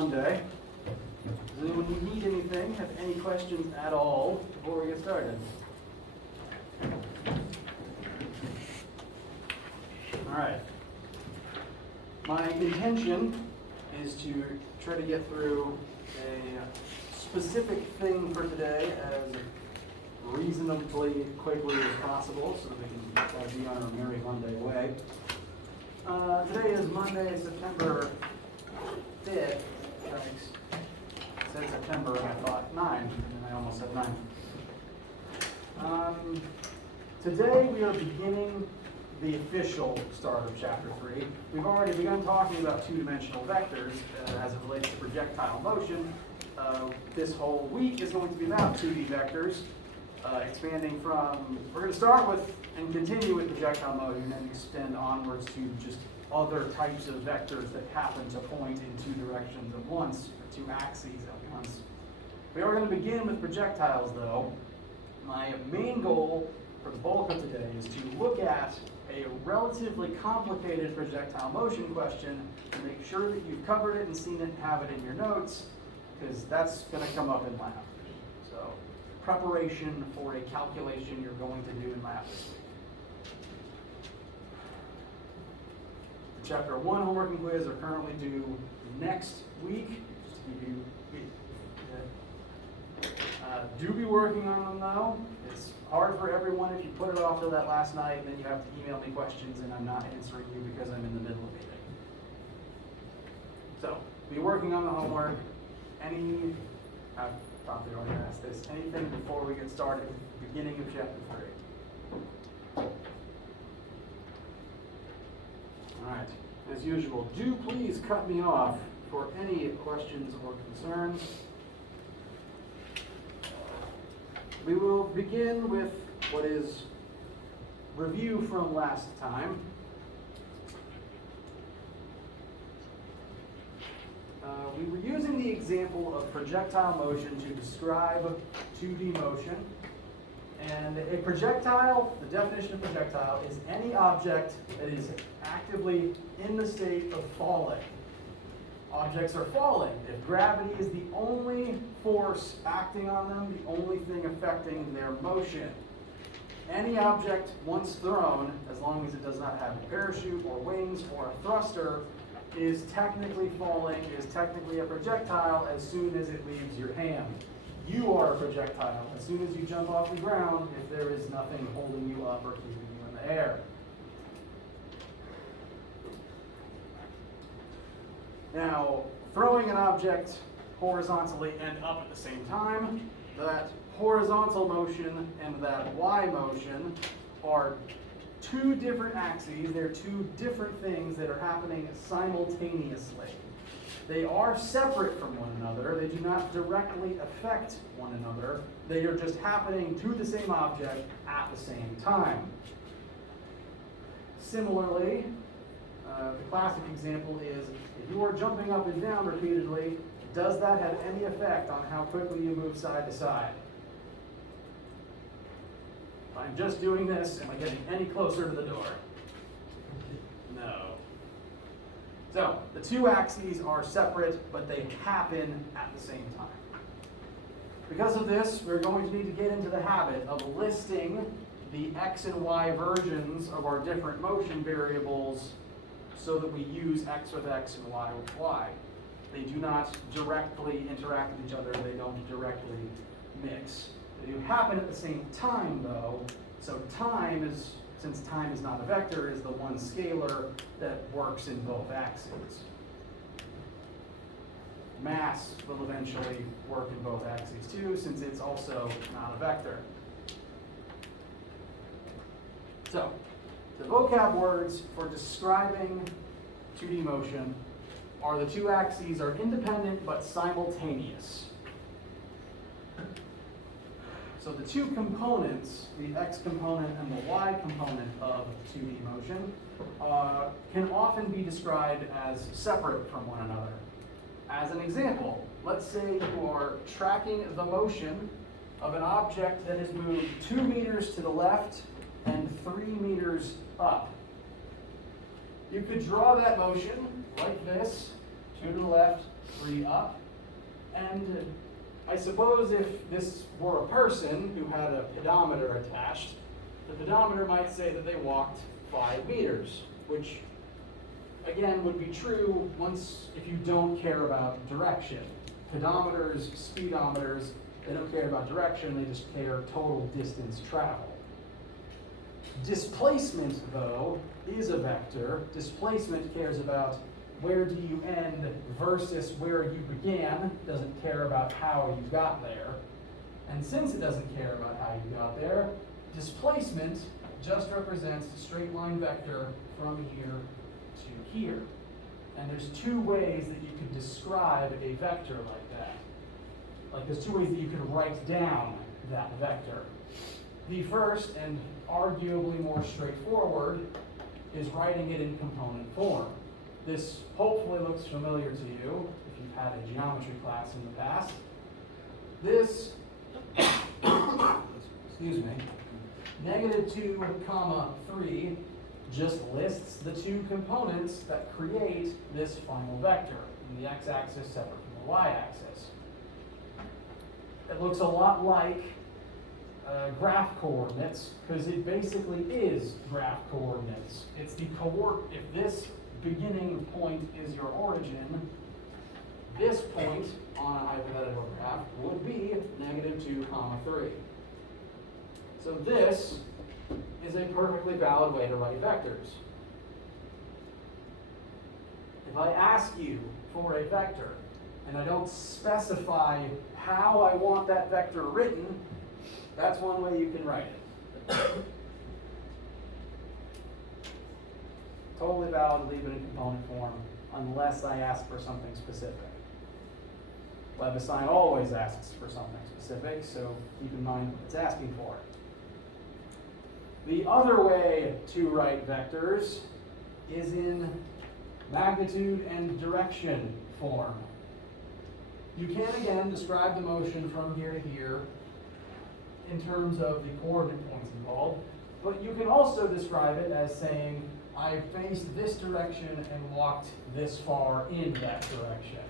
Monday. Does anyone need anything? Have any questions at all before we get started? All right. My intention is to try to get through a specific thing for today as reasonably quickly as possible so that we can be on our merry Monday way. Today is Monday, September 5th. I said September and I thought 9, and I almost said 9. Today we are beginning the official start of Chapter 3. We've already begun talking about two-dimensional vectors as it relates to projectile motion. This whole week is going to be about 2D vectors, expanding from, we're going to start with and continue with projectile motion and extend onwards to just other types of vectors that happen to point in two directions at once, or two axes at once. We are going to begin with projectiles though. My main goal for the bulk of today is to look at a relatively complicated projectile motion question and make sure that you've covered it and seen it and have it in your notes, because that's going to come up in lab. So, preparation for a calculation you're going to do in lab this week. The Chapter 1 homework and quiz are currently due next week. Just to give you, do be working on them though. It's hard for everyone if you put it off till that last night and then you have to email me questions and I'm not answering you because I'm in the middle of meeting. So, be working on the homework. I probably already asked this, anything before we get started at the beginning of Chapter 3? Alright, as usual, do please cut me off for any questions or concerns. We will begin with what is review from last time. We were using the example of projectile motion to describe 2D motion. And a projectile, the definition of projectile, is any object that is actively in the state of falling. Objects are falling. If gravity is the only force acting on them, the only thing affecting their motion. Any object once thrown, as long as it does not have a parachute or wings or a thruster, is technically falling, is technically a projectile as soon as it leaves your hand. You are a projectile. As soon as you jump off the ground, if there is nothing holding you up or keeping you in the air. Now, throwing an object horizontally and up at the same time, that horizontal motion and that Y motion are two different axes. They're two different things that are happening simultaneously. They are separate from one another. They do not directly affect one another. They are just happening to the same object at the same time. Similarly, the classic example is if you are jumping up and down repeatedly, does that have any effect on how quickly you move side to side? If I'm just doing this, am I getting any closer to the door? No. So, the two axes are separate, but they happen at the same time. Because of this, we're going to need to get into the habit of listing the x and y versions of our different motion variables so that we use x with x and y with y. They do not directly interact with each other. They don't directly mix. They do happen at the same time, though. So time is, since time is not a vector, is the one scalar that works in both axes. Mass will eventually work in both axes too, since it's also not a vector. So, the vocab words for describing 2D motion are the two axes are independent but simultaneous. So the two components, the x component and the y component of 2D motion, can often be described as separate from one another. As an example, let's say you are tracking the motion of an object that has moved 2 meters to the left and 3 meters up. You could draw that motion like this, 2 to the left, 3 up. And I suppose if this were a person who had a pedometer attached, the pedometer might say that they walked 5 meters, which again would be true if you don't care about direction. Pedometers, speedometers, they don't care about direction, they just care total distance traveled. Displacement, though, is a vector. Displacement cares about where do you end versus where you began, doesn't care about how you got there. And since it doesn't care about how you got there, displacement just represents a straight line vector from here to here. And there's 2 ways that you could describe a vector like that. Like there's 2 ways that you could write down that vector. The first, and arguably more straightforward, is writing it in component form. This hopefully looks familiar to you if you've had a geometry class in the past. This, excuse me, -2, 3 just lists the 2 components that create this final vector, and the x-axis separate from the y-axis. It looks a lot like graph coordinates, because it basically is graph coordinates. It's the if this beginning point is your origin, this point on a hypothetical graph would be -2, 3. So this is a perfectly valid way to write vectors. If I ask you for a vector, and I don't specify how I want that vector written, that's one way you can write it. Totally valid to leave it in component form, unless I ask for something specific. WebAssign always asks for something specific, so keep in mind what it's asking for. The other way to write vectors is in magnitude and direction form. You can again describe the motion from here to here in terms of the coordinate points involved, but you can also describe it as saying, I faced this direction and walked this far in that direction.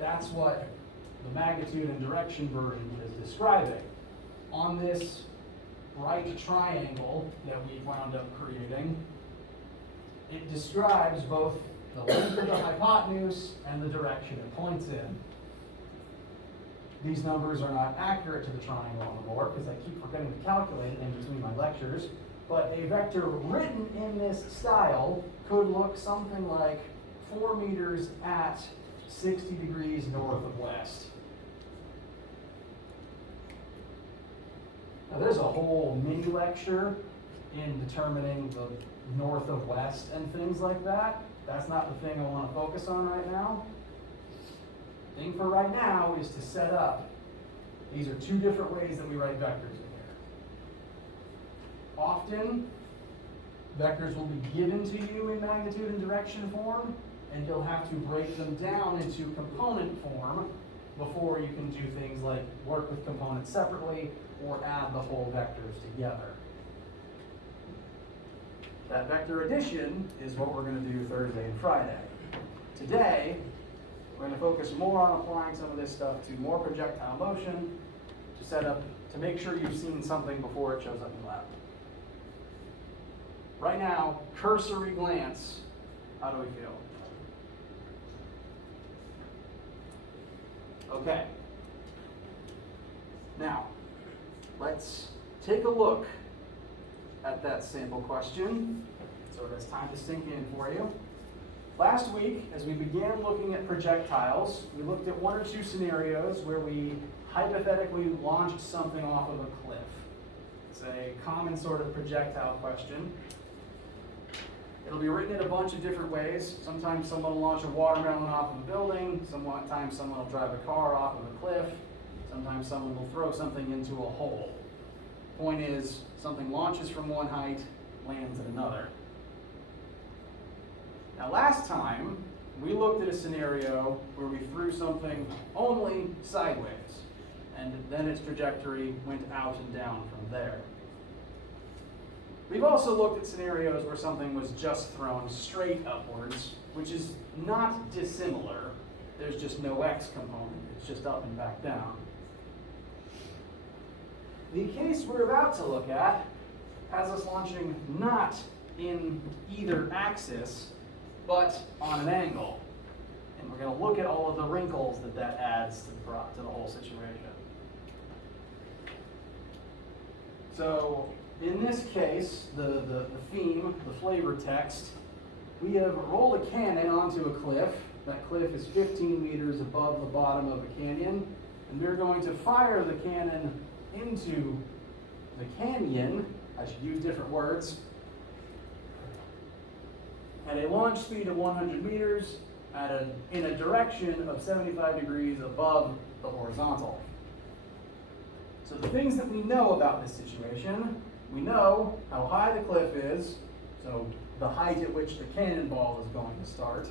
That's what the magnitude and direction version is describing. On this right triangle that we wound up creating, it describes both the length of the hypotenuse and the direction it points in. These numbers are not accurate to the triangle on the board because I keep forgetting to calculate it in between my lectures, but a vector written in this style could look something like 4 meters at 60 degrees north of west. Now there's a whole mini lecture in determining the north of west and things like that. That's not the thing I want to focus on right now. The thing for right now is to set up. These are 2 different ways that we write vectors in here. Often, vectors will be given to you in magnitude and direction form, and you'll have to break them down into component form before you can do things like work with components separately or add the whole vectors together. That vector addition is what we're going to do Thursday and Friday. Today, we're going to focus more on applying some of this stuff to more projectile motion to set up, to make sure you've seen something before it shows up in lab. Right now, cursory glance, how do we feel? Okay. Now, let's take a look at that sample question. So it has time to sink in for you. Last week, as we began looking at projectiles, we looked at 1 or 2 scenarios where we hypothetically launched something off of a cliff. It's a common sort of projectile question. It'll be written in a bunch of different ways. Sometimes someone will launch a watermelon off of a building. Sometimes someone will drive a car off of a cliff. Sometimes someone will throw something into a hole. Point is, something launches from one height, lands at another. Now last time, we looked at a scenario where we threw something only sideways, and then its trajectory went out and down from there. We've also looked at scenarios where something was just thrown straight upwards, which is not dissimilar, there's just no x component. It's just up and back down. The case we're about to look at has us launching not in either axis, but on an angle. And we're going to look at all of the wrinkles that adds to the whole situation. So in this case, the theme, the flavor text, we have rolled a cannon onto a cliff. That cliff is 15 meters above the bottom of the canyon. And we're going to fire the cannon into the canyon. I should use different words. At a launch speed of 100 meters in a direction of 75 degrees above the horizontal. So the things that we know about this situation, we know how high the cliff is, so the height at which the cannonball is going to start,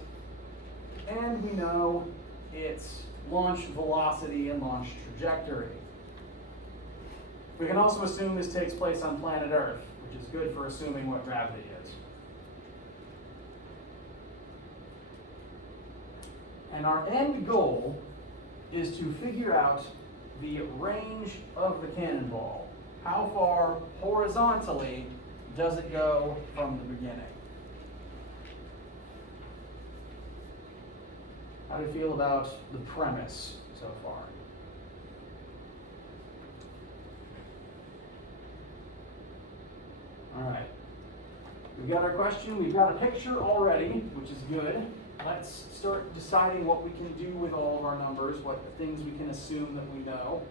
and we know its launch velocity and launch trajectory. We can also assume this takes place on planet Earth, which is good for assuming what gravity is. And our end goal is to figure out the range of the cannonball. How far horizontally does it go from the beginning? How do you feel about the premise so far? All right. We've got our question. We've got a picture already, which is good. Let's start deciding what we can do with all of our numbers, what things we can assume that we know.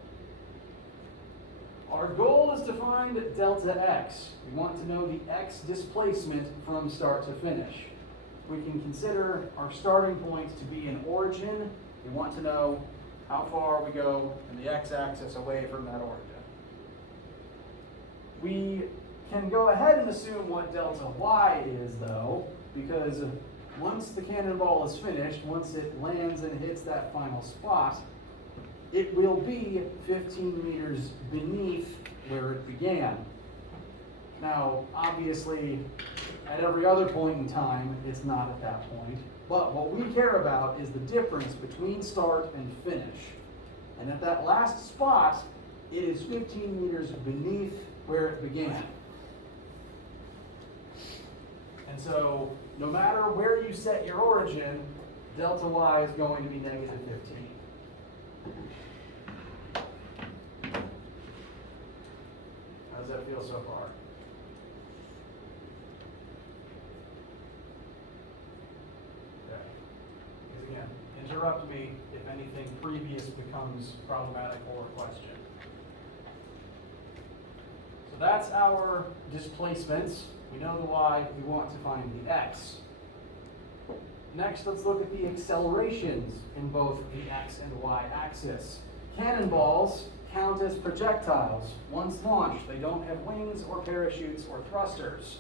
Our goal is to find delta x. We want to know the x displacement from start to finish. We can consider our starting point to be an origin. We want to know how far we go in the x-axis away from that origin. We can go ahead and assume what delta y is, though, because once the cannonball is finished, once it lands and hits that final spot, it will be 15 meters beneath where it began. Now, obviously, at every other point in time, it's not at that point. But what we care about is the difference between start and finish. And at that last spot, it is 15 meters beneath where it began. And so, no matter where you set your origin, delta y is going to be negative 15. How does that feel so far? Okay. Because again, interrupt me if anything previous becomes problematic or a question. So that's our displacements. We know the y, we want to find the x. Next, let's look at the accelerations in both the x and y axis. Cannonballs count as projectiles. Once launched, they don't have wings or parachutes or thrusters.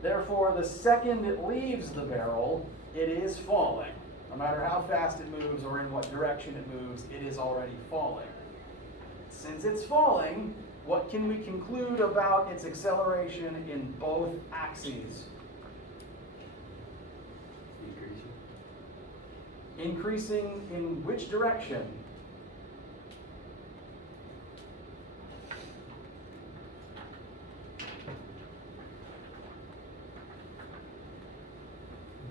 Therefore, the second it leaves the barrel, it is falling. No matter how fast it moves or in what direction it moves, it is already falling. Since it's falling, what can we conclude about its acceleration in both axes? Increasing in which direction?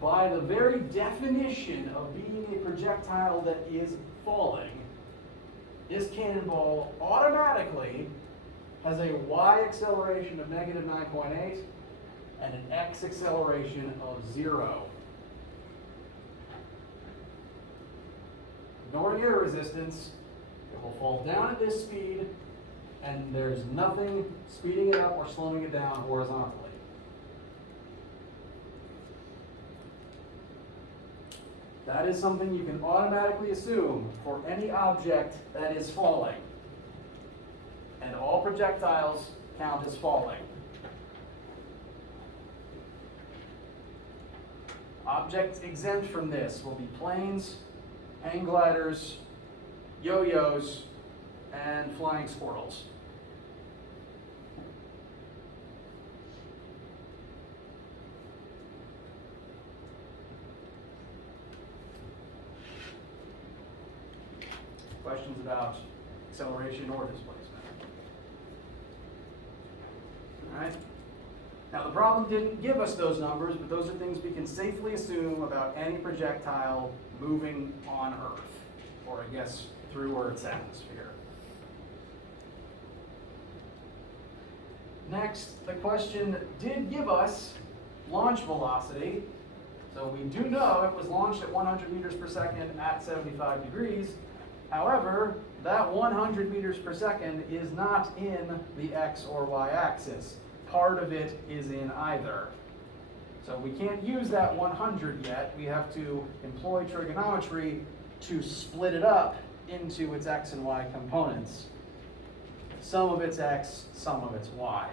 By the very definition of being a projectile that is falling, this cannonball automatically has a y acceleration of negative 9.8 and an x acceleration of 0. Ignoring air resistance, it will fall down at this speed, and there's nothing speeding it up or slowing it down horizontally. That is something you can automatically assume for any object that is falling. And all projectiles count as falling. Objects exempt from this will be planes, hang gliders, yo-yos, and flying squirrels. about acceleration or displacement. All right? Now the problem didn't give us those numbers, but those are things we can safely assume about any projectile moving on Earth, or I guess through Earth's atmosphere. Next, the question did give us launch velocity. So we do know it was launched at 100 meters per second at 75 degrees. However, that 100 meters per second is not in the X or Y axis. Part of it is in either. So we can't use that 100 yet. We have to employ trigonometry to split it up into its X and Y components. Some of it's X, some of it's Y.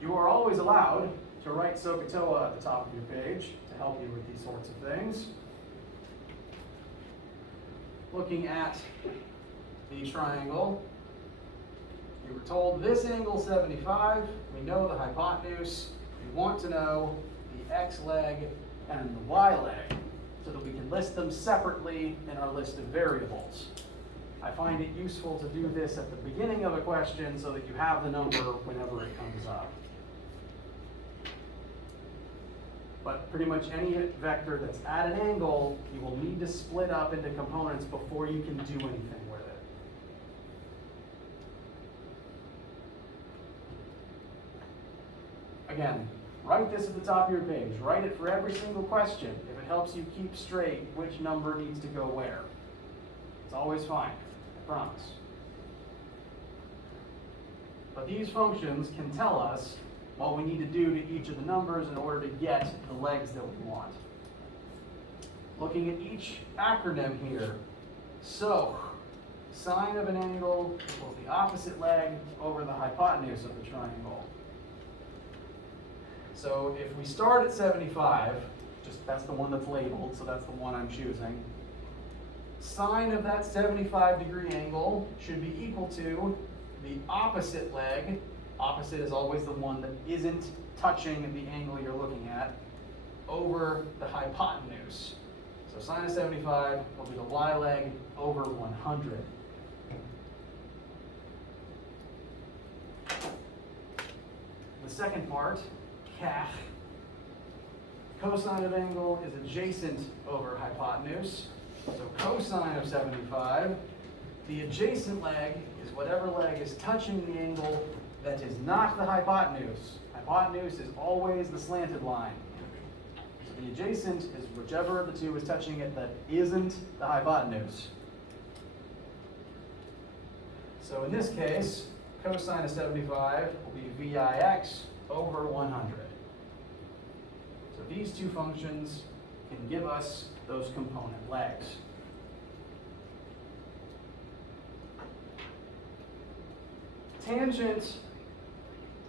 You are always allowed to write SOHCAHTOA at the top of your page to help you with these sorts of things. Looking at the triangle, you were told this angle 75, we know the hypotenuse, we want to know the X leg and the Y leg so that we can list them separately in our list of variables. I find it useful to do this at the beginning of a question so that you have the number whenever it comes up. But pretty much any vector that's at an angle, you will need to split up into components before you can do anything with it. Again, write this at the top of your page. Write it for every single question if it helps you keep straight which number needs to go where. It's always fine, I promise. But these functions can tell us what we need to do to each of the numbers in order to get the legs that we want. Looking at each acronym here, so sine of an angle equals the opposite leg over the hypotenuse of the triangle. So if we start at 75, that's the one that's labeled, so that's the one I'm choosing. Sine of that 75-degree angle should be equal to the opposite leg. Opposite is always the one that isn't touching the angle you're looking at, over the hypotenuse. So sine of 75 will be the y leg over 100. The second part, CAH. Cosine of angle is adjacent over hypotenuse. So cosine of 75, the adjacent leg is whatever leg is touching the angle that is not the hypotenuse. Hypotenuse is always the slanted line. So the adjacent is whichever of the two is touching it that isn't the hypotenuse. So in this case, cosine of 75 will be VIX over 100. So these two functions can give us those component legs. Tangent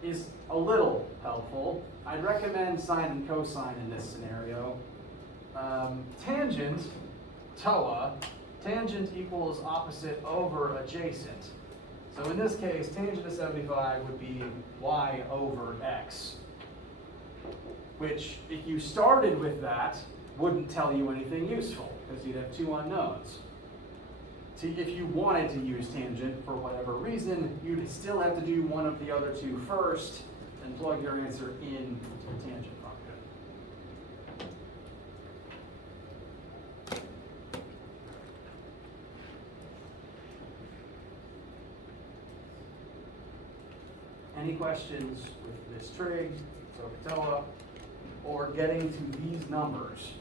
is a little helpful. I'd recommend sine and cosine in this scenario. Tangent, TOA, tangent equals opposite over adjacent. So in this case, tangent of 75 would be y over x, which if you started with that, wouldn't tell you anything useful because you'd have two unknowns. If you wanted to use tangent for whatever reason, you'd still have to do one of the other two first and plug your answer in to the tangent function. Any questions with this trig, SOHCAHTOA, or getting to these numbers?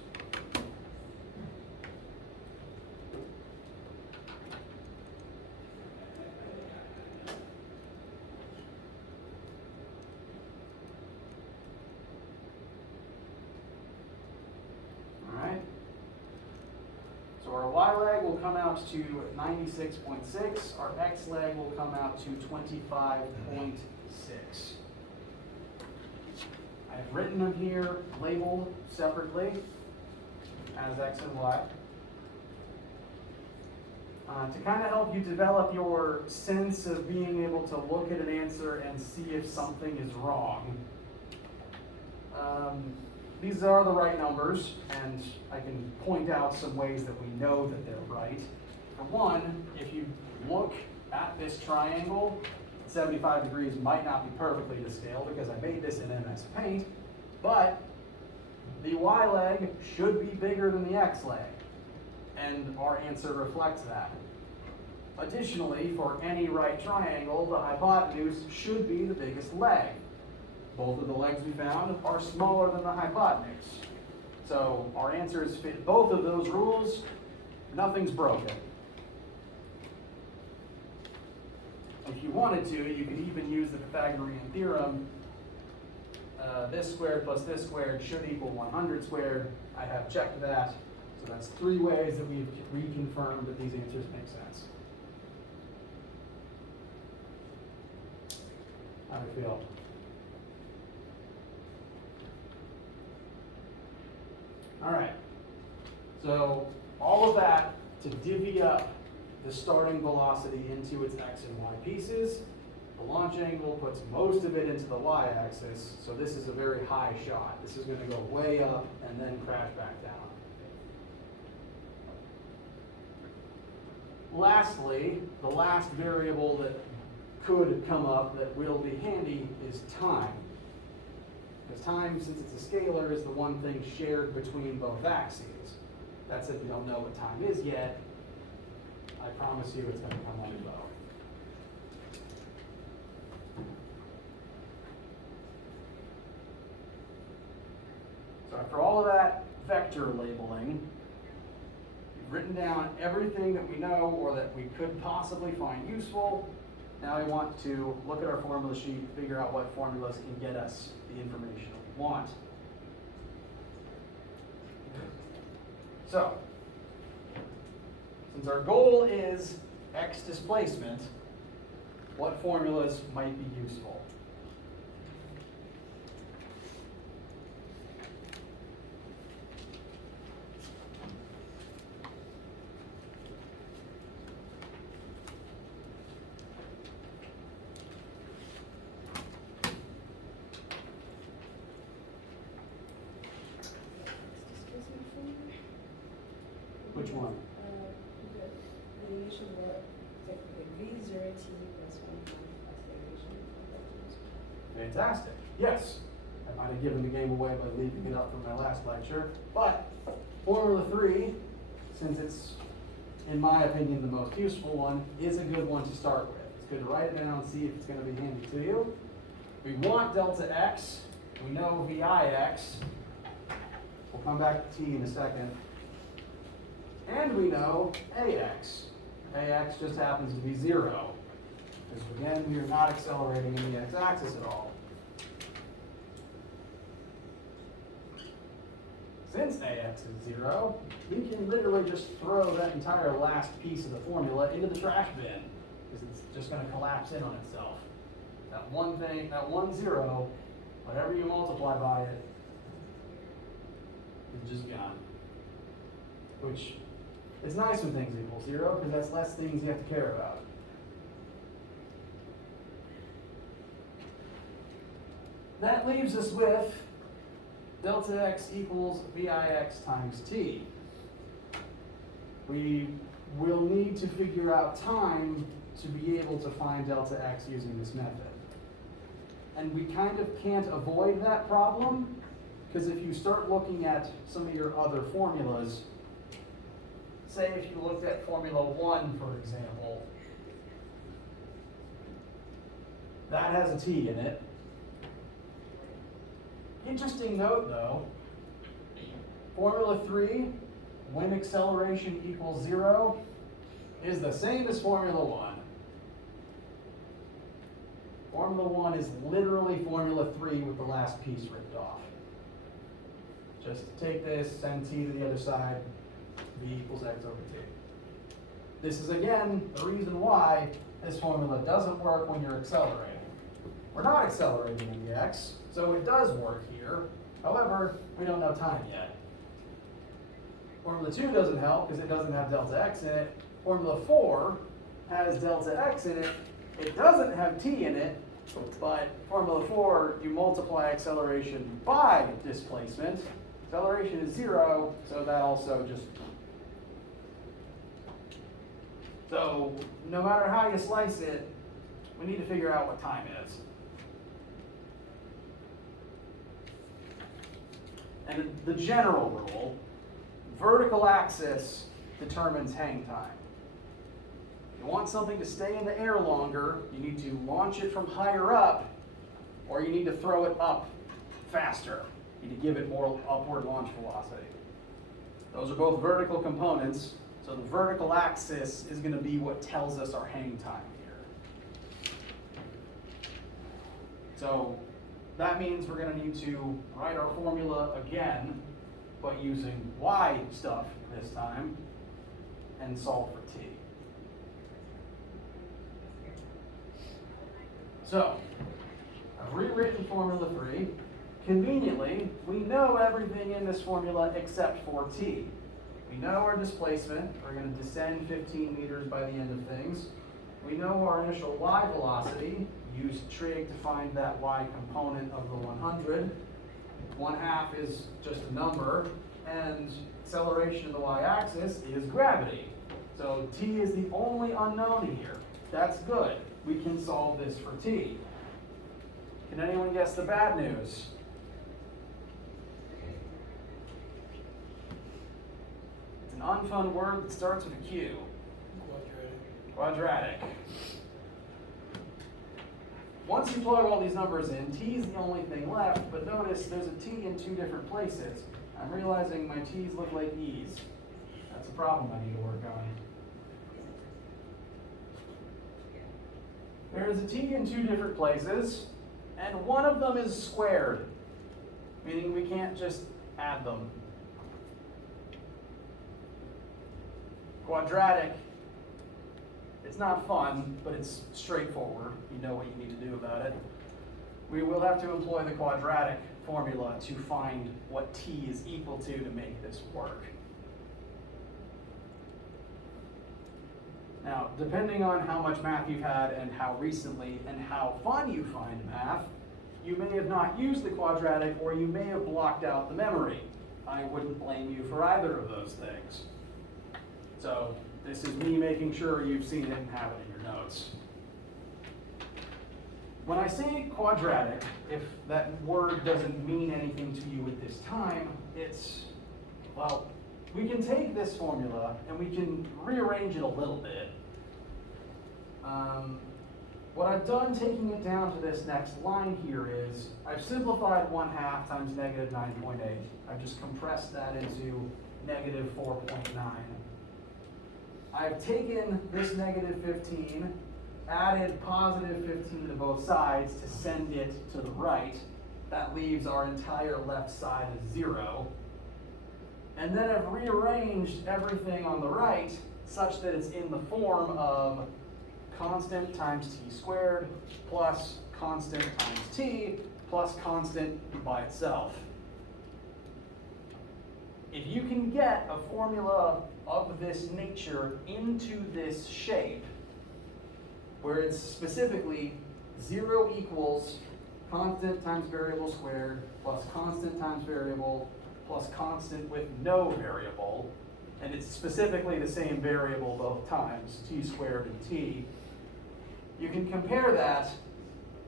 Y leg will come out to 96.6. Our X leg will come out to 25.6. I've written them here, labeled separately as X and Y. To kind of help you develop your sense of being able to look at an answer and see if something is wrong, these are the right numbers, and I can point out some ways that we know that they're right. For one, if you look at this triangle, 75 degrees might not be perfectly to scale because I made this in MS Paint, but the y leg should be bigger than the x leg, and our answer reflects that. Additionally, for any right triangle, the hypotenuse should be the biggest leg. Both of the legs we found are smaller than the hypotenuse. So our answers fit both of those rules. Nothing's broken. If you wanted to, you could even use the Pythagorean theorem. This squared plus this squared should equal 100 squared. I have checked that. So that's 3 ways that we've reconfirmed that these answers make sense. How do you feel? All right. So all of that to divvy up the starting velocity into its x and y pieces. The launch angle puts most of it into the y-axis, so this is a very high shot. This is going to go way up and then crash back down. Lastly, the last variable that could come up that will be handy is time. Because time, since it's a scalar, is the one thing shared between both axes. That's if you don't know what time is yet. I promise you it's going to come on in both. So after all of that vector labeling, we've written down everything that we know or that we could possibly find useful. Now we want to look at our formula sheet, figure out what formulas can get us the information we want. So, since our goal is x displacement, what formulas might be useful? Which one? The relation were V0t plus 1 acceleration. Fantastic. Yes. I might have given the game away by leaving it up from my last lecture. But Formula 3, since it's, in my opinion, the most useful one, is a good one to start with. It's good to write it down and see if it's going to be handy to you. We want delta x. We know VIX. We'll come back to t in a second. And we know AX. AX just happens to be 0. Because again, we are not accelerating in the x-axis at all. Since AX is 0, we can literally just throw that entire last piece of the formula into the trash bin. Because it's just going to collapse in on itself. That one thing, that 1 0, whatever you multiply by it, is just gone. Which is nice when things equal 0, because that's less things you have to care about. That leaves us with delta x equals VIX times t. We will need to figure out time to be able to find delta x using this method. And we kind of can't avoid that problem, because if you start looking at some of your other formulas, say if you looked at Formula 1, for example, that has a t in it. Interesting note though, Formula 3, when acceleration equals 0, is the same as Formula 1. Formula 1 is literally Formula 3 with the last piece ripped off. Just take this, send t to the other side, v equals x over t. This is again the reason why this formula doesn't work when you're accelerating. We're not accelerating in the x, so it does work here. However, we don't know time yet. Formula 2 doesn't help because it doesn't have delta x in it. Formula 4 has delta x in it. It doesn't have t in it, But formula 4, you multiply acceleration by displacement. Acceleration is 0, so that also just... So no matter how you slice it, we need to figure out what time is. And the general rule, vertical axis determines hang time. If you want something to stay in the air longer, you need to launch it from higher up, or you need to throw it up faster. You need to give it more upward launch velocity. Those are both vertical components, so the vertical axis is going to be what tells us our hang time here. So that means we're going to need to write our formula again, but using y stuff this time, and solve for t. So, I've rewritten formula 3. Conveniently, we know everything in this formula except for t. We know our displacement. We're going to descend 15 meters by the end of things. We know our initial y velocity. Use trig to find that y component of the 100. 1/2 is just a number, and acceleration of the y-axis is gravity. So t is the only unknown here. That's good. We can solve this for t. Can anyone guess the bad news? It's an unfun word that starts with a Q. Quadratic. Once you plug all these numbers in, t is the only thing left, but notice there's a t in 2 different places. I'm realizing my t's look like e's. That's a problem I need to work on. There is a t in 2 different places, and one of them is squared, meaning we can't just add them. Quadratic, it's not fun, but it's straightforward. You know what you need to do about it. We will have to employ the quadratic formula to find what t is equal to make this work. Now, depending on how much math you've had and how recently and how fun you find math, you may have not used the quadratic or you may have blocked out the memory. I wouldn't blame you for either of those things. So this is me making sure you've seen it and have it in your notes. When I say quadratic, if that word doesn't mean anything to you at this time, it's, well, we can take this formula and we can rearrange it a little bit. What I've done taking it down to this next line here is, I've simplified 1/2 times negative 9.8. I've just compressed that into negative 4.9. I've taken this negative 15, added positive 15 to both sides to send it to the right. That leaves our entire left side as 0. And then I've rearranged everything on the right such that it's in the form of constant times t squared plus constant times t plus constant by itself. If you can get a formula of this nature into this shape, where it's specifically 0 equals constant times variable squared plus constant times variable plus constant with no variable, and it's specifically the same variable both times, t squared and t, you can compare that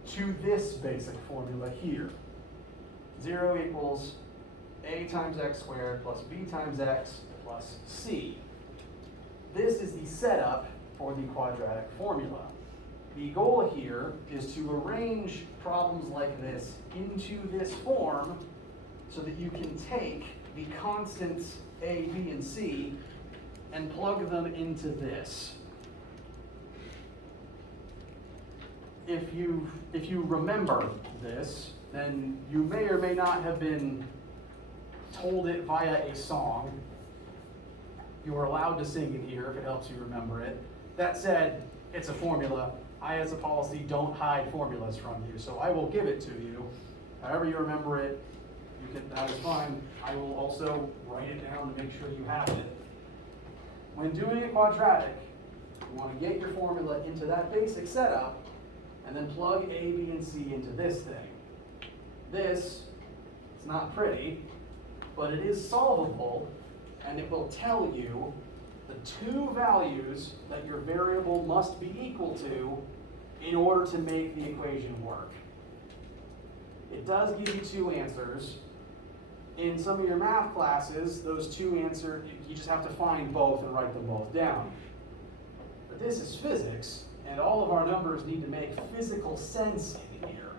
to this basic formula here. 0 equals a times x squared plus b times x plus c. This is the setup for the quadratic formula. The goal here is to arrange problems like this into this form so that you can take the constants a, b, and c and plug them into this. If you remember this, then you may or may not have been told it via a song. You are allowed to sing it here if it helps you remember it. That said, it's a formula. I, as a policy, don't hide formulas from you, so I will give it to you. However you remember it, that is fine. I will also write it down to make sure you have it. When doing a quadratic, you want to get your formula into that basic setup, and then plug A, B, and C into this thing. This, it's not pretty, but it is solvable, and it will tell you the two values that your variable must be equal to in order to make the equation work. It does give you two answers. In some of your math classes, those two answers, you just have to find both and write them both down. But this is physics, and all of our numbers need to make physical sense in here.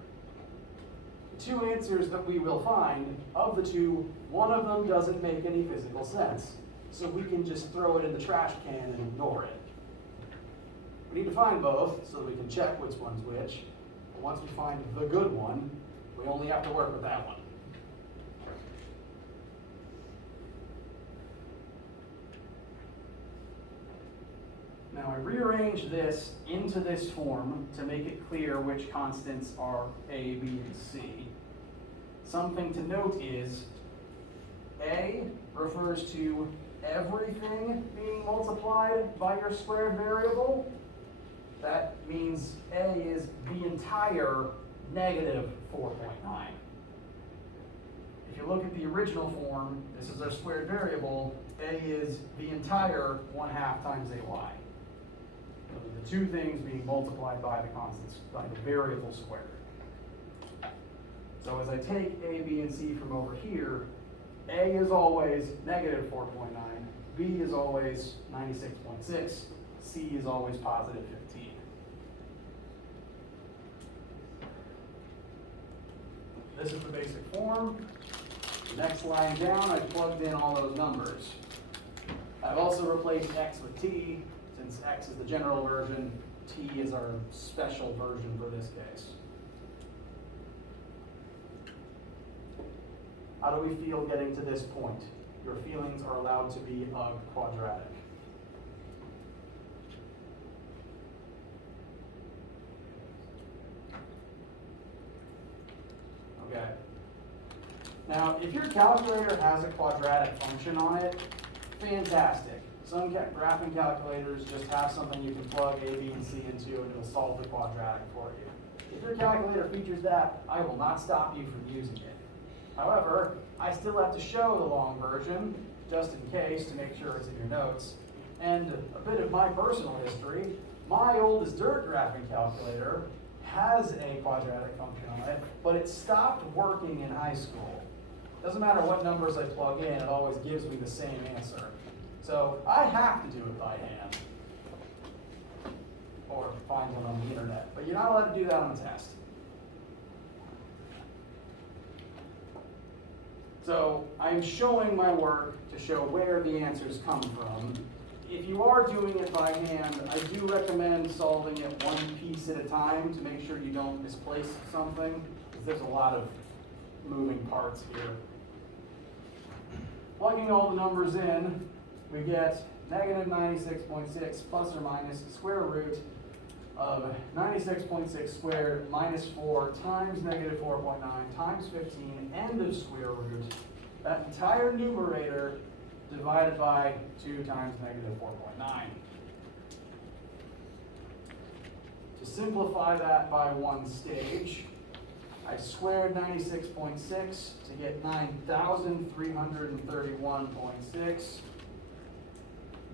The two answers that we will find, of the two, one of them doesn't make any physical sense. So we can just throw it in the trash can and ignore it. We need to find both so that we can check which one's which. But once we find the good one, we only have to work with that one. Now I rearrange this into this form to make it clear which constants are A, B, and C. Something to note is A refers to everything being multiplied by your squared variable. That means A is the entire negative 4.9. If you look at the original form, this is our squared variable, A is the entire 1/2 times AY. The two things being multiplied by the constants, by the variable squared. So as I take A, B, and C from over here, A is always negative 4.9, B is always 96.6, C is always positive 15. This is the basic form. The next line down, I plugged in all those numbers. I've also replaced X with T. Since X is the general version, T is our special version for this case. How do we feel getting to this point? Your feelings are allowed to be quadratic. Okay. Now, if your calculator has a quadratic function on it, fantastic. Some graphing calculators just have something you can plug A, B, and C into and it'll solve the quadratic for you. If your calculator features that, I will not stop you from using it. However, I still have to show the long version, just in case, to make sure it's in your notes. And a bit of my personal history, my oldest dirt graphing calculator has a quadratic function on it, but it stopped working in high school. Doesn't matter what numbers I plug in, it always gives me the same answer. So I have to do it by hand, or find one on the internet, but you're not allowed to do that on a test. So I'm showing my work to show where the answers come from. If you are doing it by hand, I do recommend solving it one piece at a time to make sure you don't misplace something, because there's a lot of moving parts here. Plugging all the numbers in, we get negative 96.6 plus or minus square root of 96.6 squared minus 4 times negative 4.9 times 15 end of square root. That entire numerator divided by 2 times negative 4.9. To simplify that by one stage, I squared 96.6 to get 9,331.6.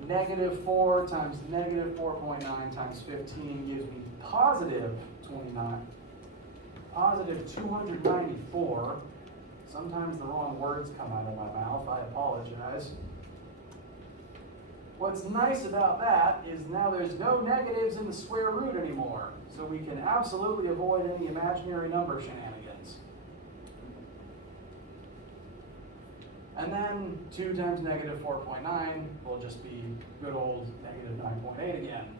Negative 4 times negative 4.9 times 15 gives me positive 29. Positive 294. Sometimes the wrong words come out of my mouth. I apologize. What's nice about that is now there's no negatives in the square root anymore. So we can absolutely avoid any imaginary number shenanigans. And then 2 times negative 4.9 will just be good old negative 9.8 again.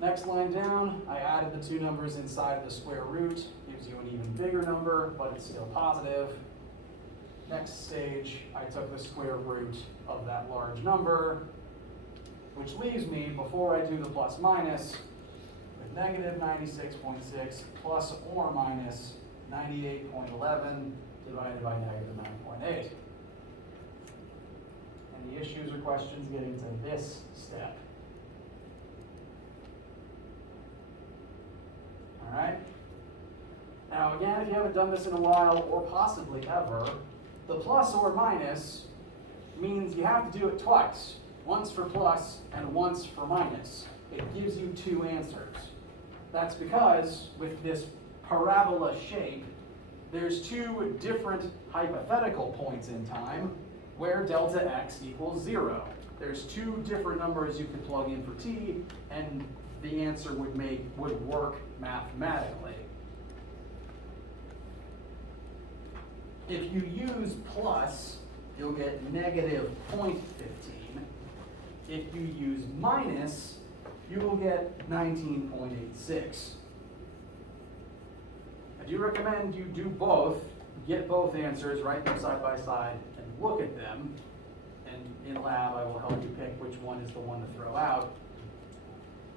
Next line down, I added the two numbers inside of the square root. Gives you an even bigger number, but it's still positive. Next stage, I took the square root of that large number, which leaves me, before I do the plus minus, with negative 96.6 plus or minus 98.11 divided by negative 9.8. Any issues or questions getting to this step? All right? Now again, if you haven't done this in a while, or possibly ever, the plus or minus means you have to do it twice. Once for plus and once for minus. It gives you two answers. That's because with this parabola shape, there's two different hypothetical points in time where delta x equals 0. There's two different numbers you could plug in for t, and the answer would work mathematically. If you use plus, you'll get negative 0.15. If you use minus, you will get 19.86. I do recommend you do both, get both answers, write them side by side, and look at them. And in lab, I will help you pick which one is the one to throw out.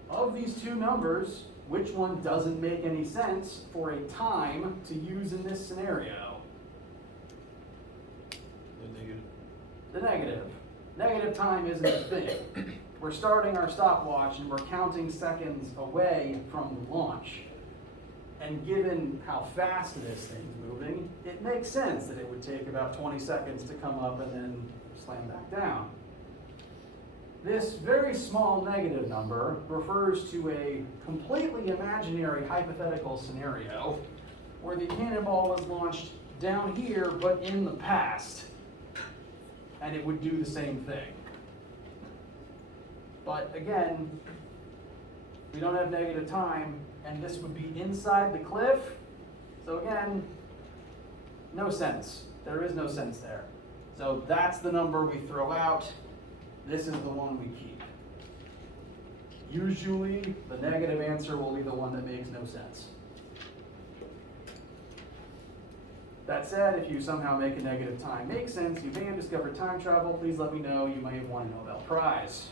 Of these two numbers, which one doesn't make any sense for a time to use in this scenario? The negative. The negative. Negative time isn't a thing. We're starting our stopwatch and we're counting seconds away from the launch. And given how fast this thing's moving, it makes sense that it would take about 20 seconds to come up and then slam back down. This very small negative number refers to a completely imaginary hypothetical scenario where the cannonball was launched down here but in the past, and it would do the same thing. But again, we don't have negative time, and this would be inside the cliff. So again, no sense. There is no sense there. So that's the number we throw out. This is the one we keep. Usually, the negative answer will be the one that makes no sense. That said, if you somehow make a negative time make sense, you may have discovered time travel, please let me know. You may have won a Nobel Prize.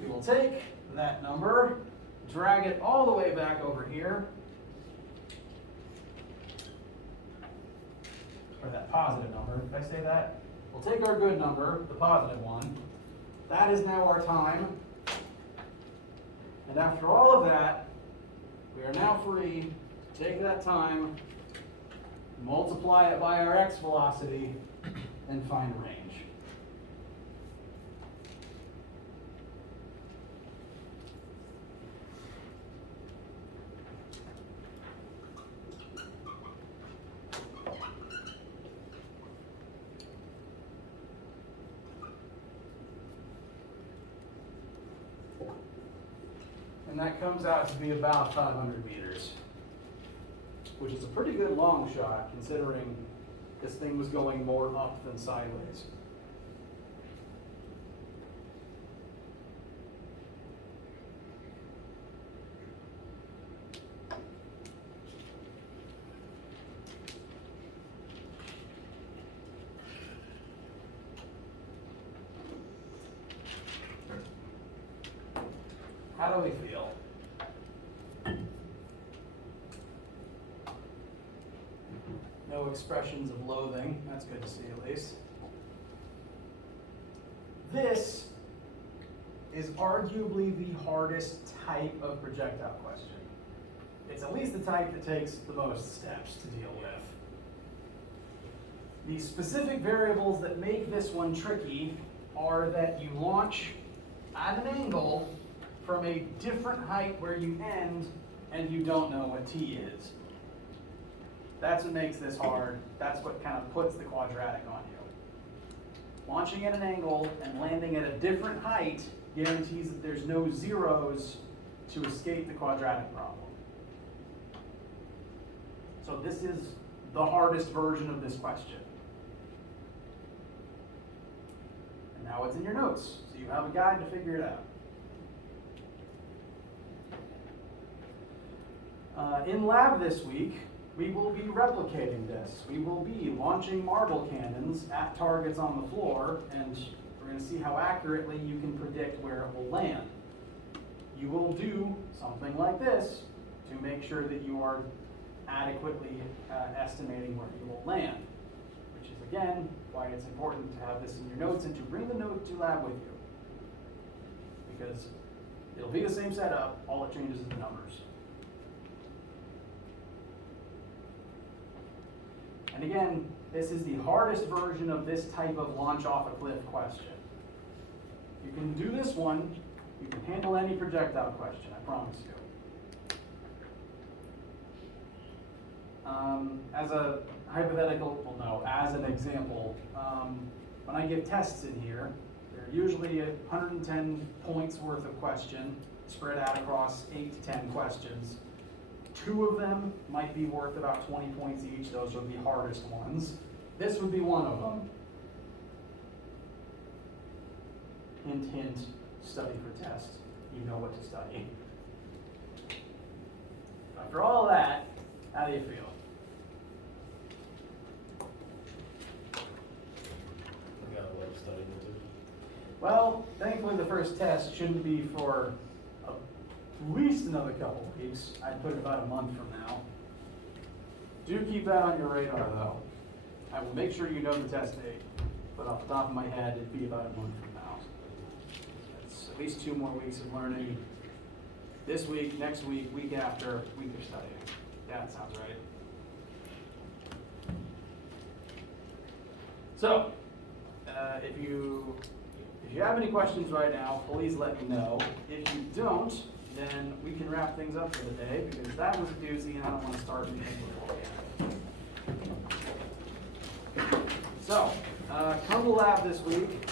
We will take that number, drag it all the way back over here, or that positive number, did I say that? We'll take our good number, the positive one. That is now our time. And after all of that, we are now free to take that time, multiply it by our x velocity, and find a range. And that comes out to be about 500 meters, which is a pretty good long shot considering this thing was going more up than sideways. How do we feel? No expressions of loathing. That's good to see at least. This is arguably the hardest type of projectile question. It's at least the type that takes the most steps to deal with. The specific variables that make this one tricky are that you launch at an angle from a different height where you end, and you don't know what t is. That's what makes this hard. That's what kind of puts the quadratic on you. Launching at an angle and landing at a different height guarantees that there's no zeros to escape the quadratic problem. So this is the hardest version of this question. And now it's in your notes, so you have a guide to figure it out. In lab this week, we will be replicating this. We will be launching marble cannons at targets on the floor, and we're going to see how accurately you can predict where it will land. You will do something like this to make sure that you are adequately estimating where you will land, which is, again, why it's important to have this in your notes and to bring the note to lab with you. Because It'll be the same setup, all it changes is the numbers. And again, this is the hardest version of this type of launch off a cliff question. You can do this one, you can handle any projectile question, I promise you. As a hypothetical, well no, as an example, when I give tests in here, they're usually 110 points worth of question, spread out across 8 to 10 questions. 2 of them might be worth about 20 points each, those are the hardest ones. This would be one of them. Hint, hint, study for test. You know what to study. After all that, how do you feel? I got a lot of studying to do. Well, thankfully the first test shouldn't be for at least another couple weeks. I'd put it about a month from now. Do keep that on your radar though. I will make sure you know the test date, but off the top of my head, it'd be about a month from now. That's at least 2 more weeks of learning. This week, next week, week after, week of studying. Yeah, that sounds right. So, if you have any questions right now, please let me know. If you don't, then we can wrap things up for the day because that was a doozy and I don't want to start anything beforehand. So, come to lab this week.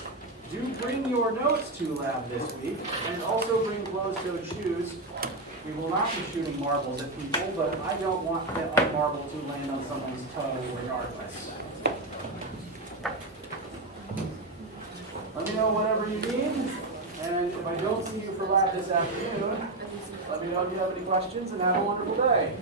Do bring your notes to lab this week and also bring closed-toed shoes. We will not be shooting marbles at people, but I don't want a marble to land on someone's toe regardless. Let me know whatever you need, and if I don't see you for lab this afternoon, let me know if you have any questions, and have a wonderful day.